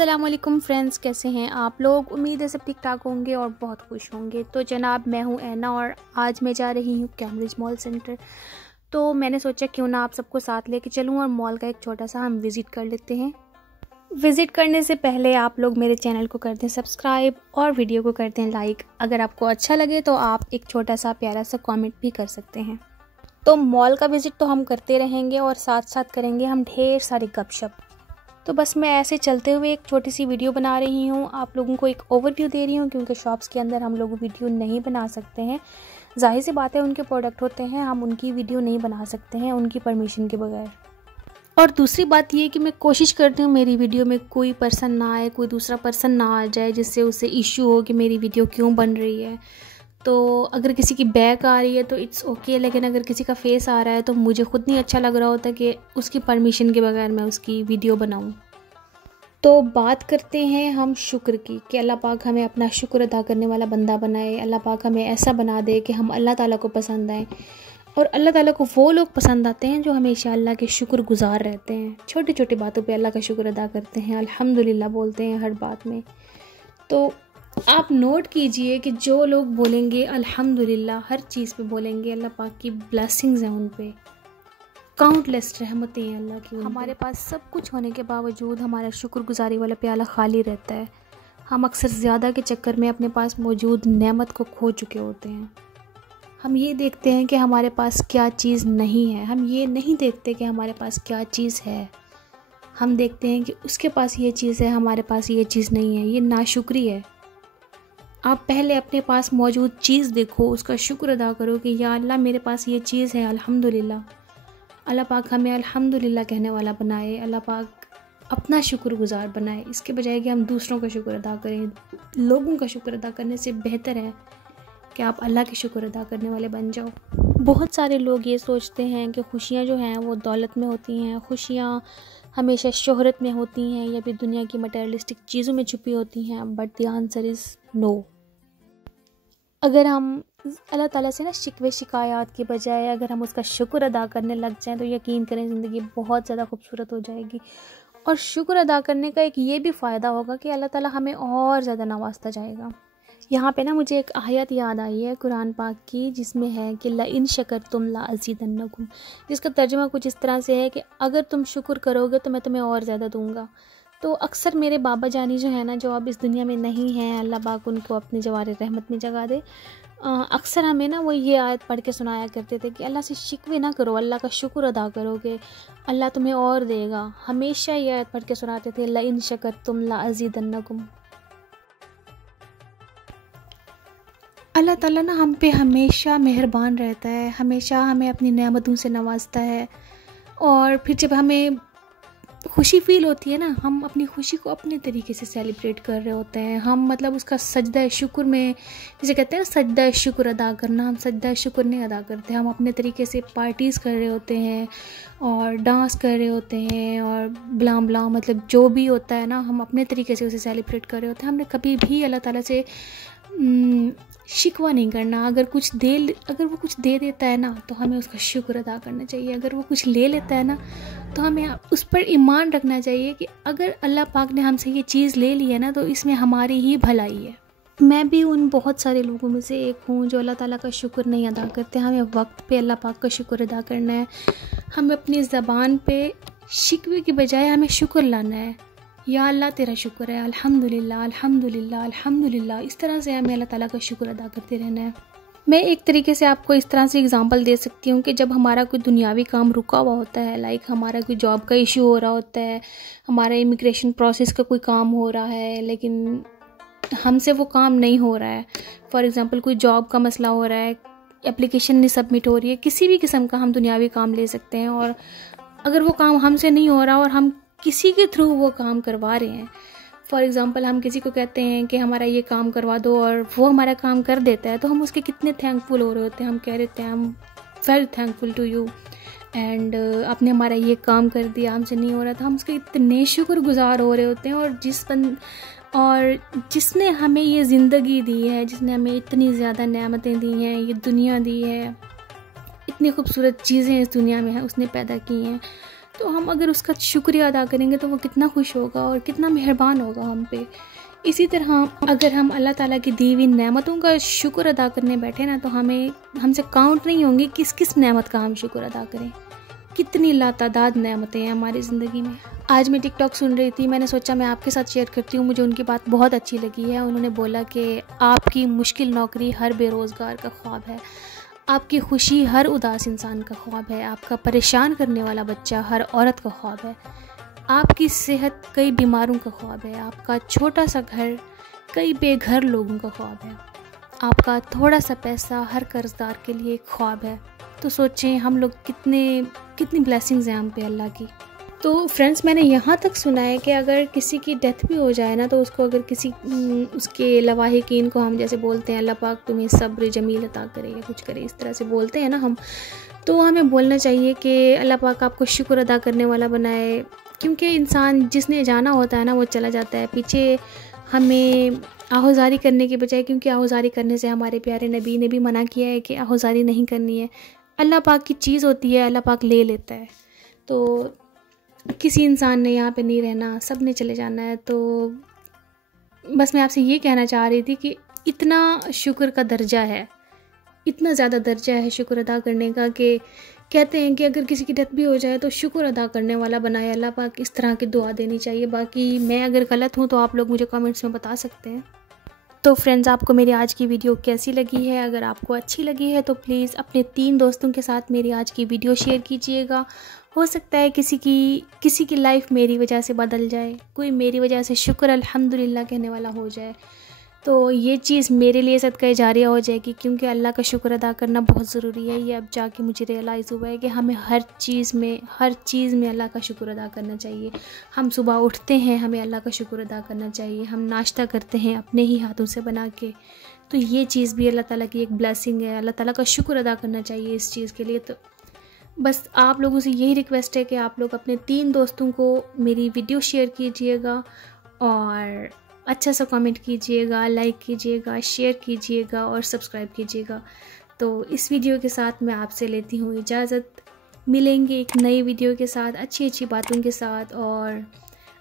अस्सलाम वालेकुम फ्रेंड्स, कैसे हैं आप लोग। उम्मीद है सब ठीक ठाक होंगे और बहुत खुश होंगे। तो जनाब, मैं हूं ऐना और आज मैं जा रही हूं कैम्ब्रिज मॉल सेंटर। तो मैंने सोचा क्यों ना आप सबको साथ लेके चलूं और मॉल का एक छोटा सा हम विज़िट कर लेते हैं। विज़िट करने से पहले आप लोग मेरे चैनल को कर दें सब्सक्राइब और वीडियो को कर दें लाइक। अगर आपको अच्छा लगे तो आप एक छोटा सा प्यारा सा कॉमेंट भी कर सकते हैं। तो मॉल का विज़िट तो हम करते रहेंगे और साथ साथ करेंगे हम ढेर सारी गपशप। तो बस मैं ऐसे चलते हुए एक छोटी सी वीडियो बना रही हूँ, आप लोगों को एक ओवरव्यू दे रही हूँ, क्योंकि शॉप्स के अंदर हम लोग वीडियो नहीं बना सकते हैं। जाहिर सी बात है, उनके प्रोडक्ट होते हैं, हम उनकी वीडियो नहीं बना सकते हैं उनकी परमिशन के बगैर। और दूसरी बात ये कि मैं कोशिश करती हूँ मेरी वीडियो में कोई पर्सन ना आए, कोई दूसरा पर्सन ना आ जाए जिससे उसे इशू हो कि मेरी वीडियो क्यों बन रही है। तो अगर किसी की बैक आ रही है तो इट्स ओके, लेकिन अगर किसी का फेस आ रहा है तो मुझे खुद नहीं अच्छा लग रहा होता कि उसकी परमिशन के बगैर मैं उसकी वीडियो बनाऊं। तो बात करते हैं हम शुक्र की कि अल्लाह पाक हमें अपना शुक्र अदा करने वाला बंदा बनाए। अल्लाह पाक हमें ऐसा बना दे कि हम अल्लाह ताला को पसंद आएँ। और अल्लाह ताला को वो लोग पसंद आते हैं जो हमेशा अल्लाह के शुक्र गुजार रहते हैं, छोटी छोटी बातों पे अल्लाह का शुक्र अदा करते हैं, अल्हम्दुलिल्लाह बोलते हैं हर बात में। तो आप नोट कीजिए कि जो लोग बोलेंगे अल्हम्दुलिल्लाह, हर चीज़ पे बोलेंगे, अल्लाह पाक की ब्लेसिंग्स हैं उन पे, काउंटलेस रहमतें हैं अल्लाह की। हमारे पास सब कुछ होने के बावजूद हमारा शुक्रगुजारी वाला प्याला खाली रहता है। हम अक्सर ज़्यादा के चक्कर में अपने पास मौजूद नेमत को खो चुके होते हैं। हम ये देखते हैं कि हमारे पास क्या चीज़ नहीं है, हम ये नहीं देखते कि हमारे पास क्या चीज़ है। हम देखते हैं कि उसके पास ये चीज़ है, हमारे पास ये चीज़ नहीं है। ये नाशुक्री है। आप पहले अपने पास मौजूद चीज़ देखो, उसका शुक्र अदा करो कि या अल्लाह मेरे पास ये चीज़ है, अल्हम्दुलिल्लाह। अल्लाह पाक हमें अल्हम्दुलिल्लाह कहने वाला बनाए, अल्लाह पाक अपना शुक्रगुजार बनाए। इसके बजाय कि हम दूसरों का शुक्र अदा करें, लोगों का शुक्र अदा करने से बेहतर है कि आप अल्लाह के शुक्र अदा करने वाले बन जाओ। बहुत सारे लोग ये सोचते हैं कि खुशियाँ जो हैं वो दौलत में होती हैं, खुशियाँ हमेशा शोहरत में होती हैं या फिर दुनिया की मटेरियलिस्टिक चीज़ों में छुपी होती हैं। But the answer is no. अगर हम अल्लाह ताला से ना शिकवे शिकायत के बजाय अगर हम उसका शुक्र अदा करने लग जाएं तो यकीन करें ज़िंदगी बहुत ज़्यादा खूबसूरत हो जाएगी। और शुक्र अदा करने का एक ये भी फ़ायदा होगा कि अल्लाह ताला हमें और ज़्यादा नवाजता जाएगा। यहाँ पे ना मुझे एक आयत याद आई है कुरान पाक की, जिसमें है कि लइन शकरतुम लाज़ीदन्नकुम, जिसका तर्जुमा कुछ इस तरह से है कि अगर तुम शुक्र करोगे तो मैं तुम्हें और ज़्यादा दूंगा। तो अक्सर मेरे बाबा जानी जो है ना, जो अब इस दुनिया में नहीं हैं, अल्लाह पाक उनको अपने जवारे रहमत में जगा दे, अक्सर हमें ना वो ये आयत पढ़ के सुनाया करते थे कि अल्लाह से शिकवे ना करो, अल्लाह का शुक्र अदा करो कि अल्लाह तुम्हें और देगा। हमेशा ये आयत पढ़ के सुनाते थे, लइन शकरतुम लाज़ीदन्नकुम। अल्लाह ताला ना हम पे हमेशा मेहरबान रहता है, हमेशा हमें अपनी नेमतों से नवाजता है। और फिर जब हमें खुशी फील होती है ना, हम अपनी खुशी को अपने तरीके से सेलिब्रेट कर रहे होते हैं। हम मतलब उसका सजदा शुक्र में, जैसे कहते हैं ना सजदा शुक्र अदा करना, हम सजदा शुक्र नहीं अदा करते। हम अपने तरीके से पार्टीज़ कर रहे होते हैं और डांस कर रहे होते हैं और ब्लाम ब्लाम, मतलब जो भी होता है ना, हम अपने तरीके से उसे सेलिब्रेट कर रहे होते हैं। हमने कभी भी अल्लाह ताला से शिकवा नहीं करना। अगर वो कुछ दे देता है ना तो हमें उसका शुक्र अदा करना चाहिए। अगर वो कुछ ले लेता है ना तो हमें उस पर ईमान रखना चाहिए कि अगर अल्लाह पाक ने हमसे ये चीज़ ले ली है ना तो इसमें हमारी ही भलाई है। मैं भी उन बहुत सारे लोगों में से एक हूँ जो अल्लाह ताला का शुक्र नहीं अदा करते। हमें वक्त पे अल्लाह पाक का शुक्र अदा करना है। हमें अपनी ज़बान पे शिकवे की बजाय हमें शुक्र लाना है। या अल्लाह तेरा शुक्र है, अल्हम्दुलिल्लाह अल्हम्दुलिल्लाह अल्हम्दुलिल्लाह। इस तरह से हमें अल्लाह ताला का शुक्र अदा करते रहना है। मैं एक तरीके से आपको इस तरह से एग्जांपल दे सकती हूँ कि जब हमारा कोई दुनियावी काम रुका हुआ होता है, लाइक हमारा कोई जॉब का इशू हो रहा होता है, हमारा इमिग्रेशन प्रोसेस का कोई काम हो रहा है लेकिन हमसे वो काम नहीं हो रहा है। फॉर एग्ज़ाम्पल कोई जॉब का मसला हो रहा है, एप्लीकेशन नहीं सबमिट हो रही है, किसी भी किस्म का हम दुनियावी काम ले सकते हैं। और अगर वो काम हमसे नहीं हो रहा और हम किसी के थ्रू वो काम करवा रहे हैं, फॉर एग्ज़ाम्पल हम किसी को कहते हैं कि हमारा ये काम करवा दो और वो हमारा काम कर देता है, तो हम उसके कितने थैंकफुल हो रहे होते हैं। हम कह रहे थे I am very thankful to you and आपने हमारा ये काम कर दिया, हमसे नहीं हो रहा था। हम उसके इतने शुक्रगुजार हो रहे होते हैं। और जिसने हमें ये ज़िंदगी दी है, जिसने हमें इतनी ज़्यादा नेमतें दी हैं, ये दुनिया दी है, इतनी खूबसूरत चीज़ें इस दुनिया में हैं, उसने पैदा की हैं। तो हम अगर उसका शुक्रिया अदा करेंगे तो वो कितना खुश होगा और कितना मेहरबान होगा हम पे। इसी तरह अगर हम अल्लाह ताला की दी हुई नेमतों का शुक्र अदा करने बैठे ना, तो हमसे काउंट नहीं होंगे किस किस नेमत का हम शुक्र अदा करें। कितनी लातादाद नेमतें हैं हमारी ज़िंदगी में। आज मैं टिकटॉक सुन रही थी, मैंने सोचा मैं आपके साथ शेयर करती हूँ। मुझे उनकी बात बहुत अच्छी लगी है। उन्होंने बोला कि आपकी मुश्किल नौकरी हर बेरोज़गार का ख्वाब है, आपकी खुशी हर उदास इंसान का ख्वाब है, आपका परेशान करने वाला बच्चा हर औरत का ख्वाब है, आपकी सेहत कई बीमारों का ख्वाब है, आपका छोटा सा घर कई बेघर लोगों का ख्वाब है, आपका थोड़ा सा पैसा हर कर्जदार के लिए एक ख्वाब है। तो सोचें हम लोग कितनी ब्लेसिंग्स हैं हम पे अल्लाह की। तो फ्रेंड्स, मैंने यहाँ तक सुना है कि अगर किसी की डेथ भी हो जाए ना, तो उसको अगर किसी उसके लवाहिकीन को हम जैसे बोलते हैं अल्लाह पाक तुम्हें सब्र जमील अता करे या कुछ करे, इस तरह से बोलते हैं ना हम, तो हमें बोलना चाहिए कि अल्लाह पाक आपको शुक्र अदा करने वाला बनाए। क्योंकि इंसान जिसने जाना होता है ना वो चला जाता है। पीछे हमें आहुजारी करने के बजाय, क्योंकि आहुजारी करने से हमारे प्यारे नबी ने भी मना किया है कि आहुजारी नहीं करनी है। अल्लाह पाक की चीज़ होती है, अल्लाह पाक ले लेता है। तो किसी इंसान ने यहाँ पे नहीं रहना, सब ने चले जाना है। तो बस मैं आपसे ये कहना चाह रही थी कि इतना शुक्र का दर्जा है, इतना ज़्यादा दर्जा है शुक्र अदा करने का कि कहते हैं कि अगर किसी की डेथ भी हो जाए तो शुक्र अदा करने वाला बनाए अल्लाह पाक। इस तरह की दुआ देनी चाहिए। बाकी मैं अगर गलत हूँ तो आप लोग मुझे कमेंट्स में बता सकते हैं। तो फ्रेंड्स, आपको मेरी आज की वीडियो कैसी लगी है? अगर आपको अच्छी लगी है तो प्लीज़ अपने 3 दोस्तों के साथ मेरी आज की वीडियो शेयर कीजिएगा। हो सकता है किसी की लाइफ मेरी वजह से बदल जाए, कोई मेरी वजह से शुक्र अल्हम्दुलिल्लाह कहने वाला हो जाए। तो ये चीज़ मेरे लिए सदका जारिया हो जाएगी, क्योंकि अल्लाह का शुक्र अदा करना बहुत ज़रूरी है। ये अब जाके मुझे रियलाइज़ हुआ है कि हमें हर चीज़ में अल्लाह का शुक्र अदा करना चाहिए। हम सुबह उठते हैं, हमें अल्लाह का शुक्र अदा करना चाहिए। हम नाश्ता करते हैं अपने ही हाथों से बना के, तो ये चीज़ भी अल्लाह ताला की एक ब्लेसिंग है। अल्लाह ताला का शुक्र अदा करना चाहिए इस चीज़ के लिए। तो बस आप लोगों से यही रिक्वेस्ट है कि आप लोग अपने 3 दोस्तों को मेरी वीडियो शेयर कीजिएगा और अच्छा सा कमेंट कीजिएगा, लाइक कीजिएगा, शेयर कीजिएगा और सब्सक्राइब कीजिएगा। तो इस वीडियो के साथ मैं आपसे लेती हूँ इजाज़त। मिलेंगे एक नई वीडियो के साथ, अच्छी बातों के साथ। और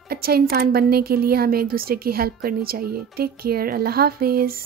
अच्छा इंसान बनने के लिए हमें एक दूसरे की हेल्प करनी चाहिए। टेक केयर, अल्लाह हाफिज़।